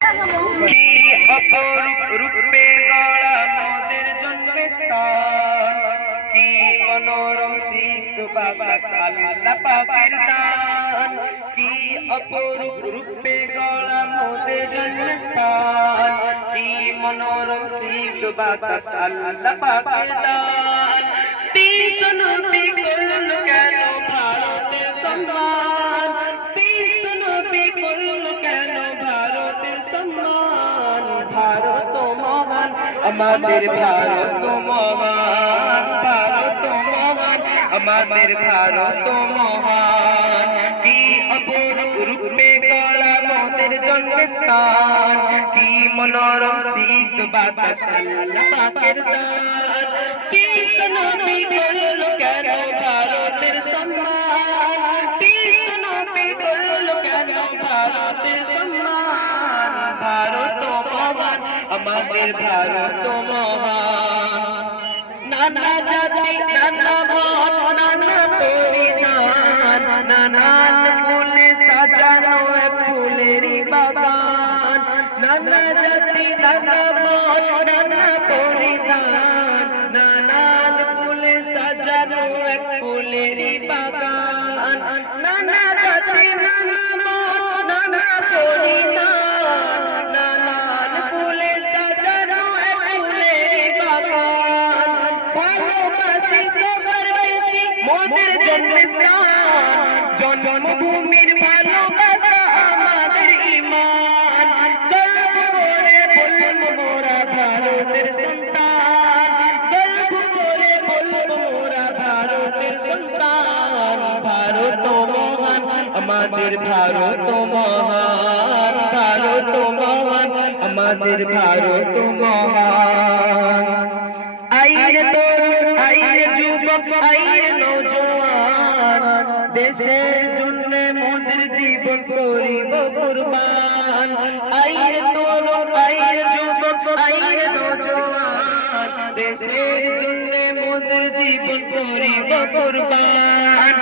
কি অপরূপ রূপে গড়া মোদের জন্মস্থান, কি মনোরম শীত বাতাস আল্লাহ পাকের দান। কি অপরূপ রূপে গড়া মোদের জন্মস্থান, কি মনোরম শীত বাতাস আল্লাহ পাকের দান। বিশ্ব নবী করল কেন ভারতের সম্মান, বিশ্ব নবী করল কেন ভারতের সম্মান। ভারত মহান, আমাদের ভারত মহান, ভারত মহান, আমাদের ভারত মহান। কি অপরূপ রূপে গড়া মোদের জন্মস্থান, কি মনোরম শীত বাতাস আল্লাহ পাকের দান। বিশ্ব নবী করল কেন ভারতের সম্মান, বিশ্ব নবী করল কেন ভারতের সম্মান। ভারত মহান, আমাদের ভারত মহান। নানা জাতি নানা মত নানা পরিধান, নানান ফুলে সাজানো এক ফুলেরই বাগান। নানা জাতি নানা মত নানা পরিধান, নানান ফুলে সাজানো এক ফুলেরই বাগান। নানা জাতি নানা মত নানা পরিধান, নানান ফুলে সাজানো এক ফুলেরই বাগান। ভালোবাসি সবার বেশি মোদের জন্মস্থান, জন্মভূমির ভালোবাসা আমাদের ঈমান। গর্ব করে বলবো মোরা ভারতের সন্তান, গর্ব করে বলবো মোরা ভারতের সন্তান। ভারত মহান, আমাদের ভারত মহান, ভারত মহান, আমাদের ভারত মহান। আইরে তরুণ আইরে যুবক আইরে নওজোয়ান, দেশের জন্য মোদের জীবন করিব কুরবান। আইরে তরুণ আইরে যুবক আইরে নওজোয়ান, দেশের জন্য মোদের জীবন করিব কুরবান।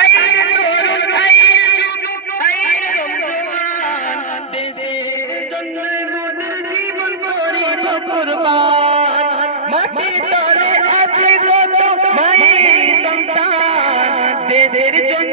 আইরে তরুণ আইরে যুবক আইরে নওজোয়ান, দেশের জন্য মোদের জীবন করিব কুরবান। মাটির তলে আছে কত মায়ের সন্তান, দেশের জন্য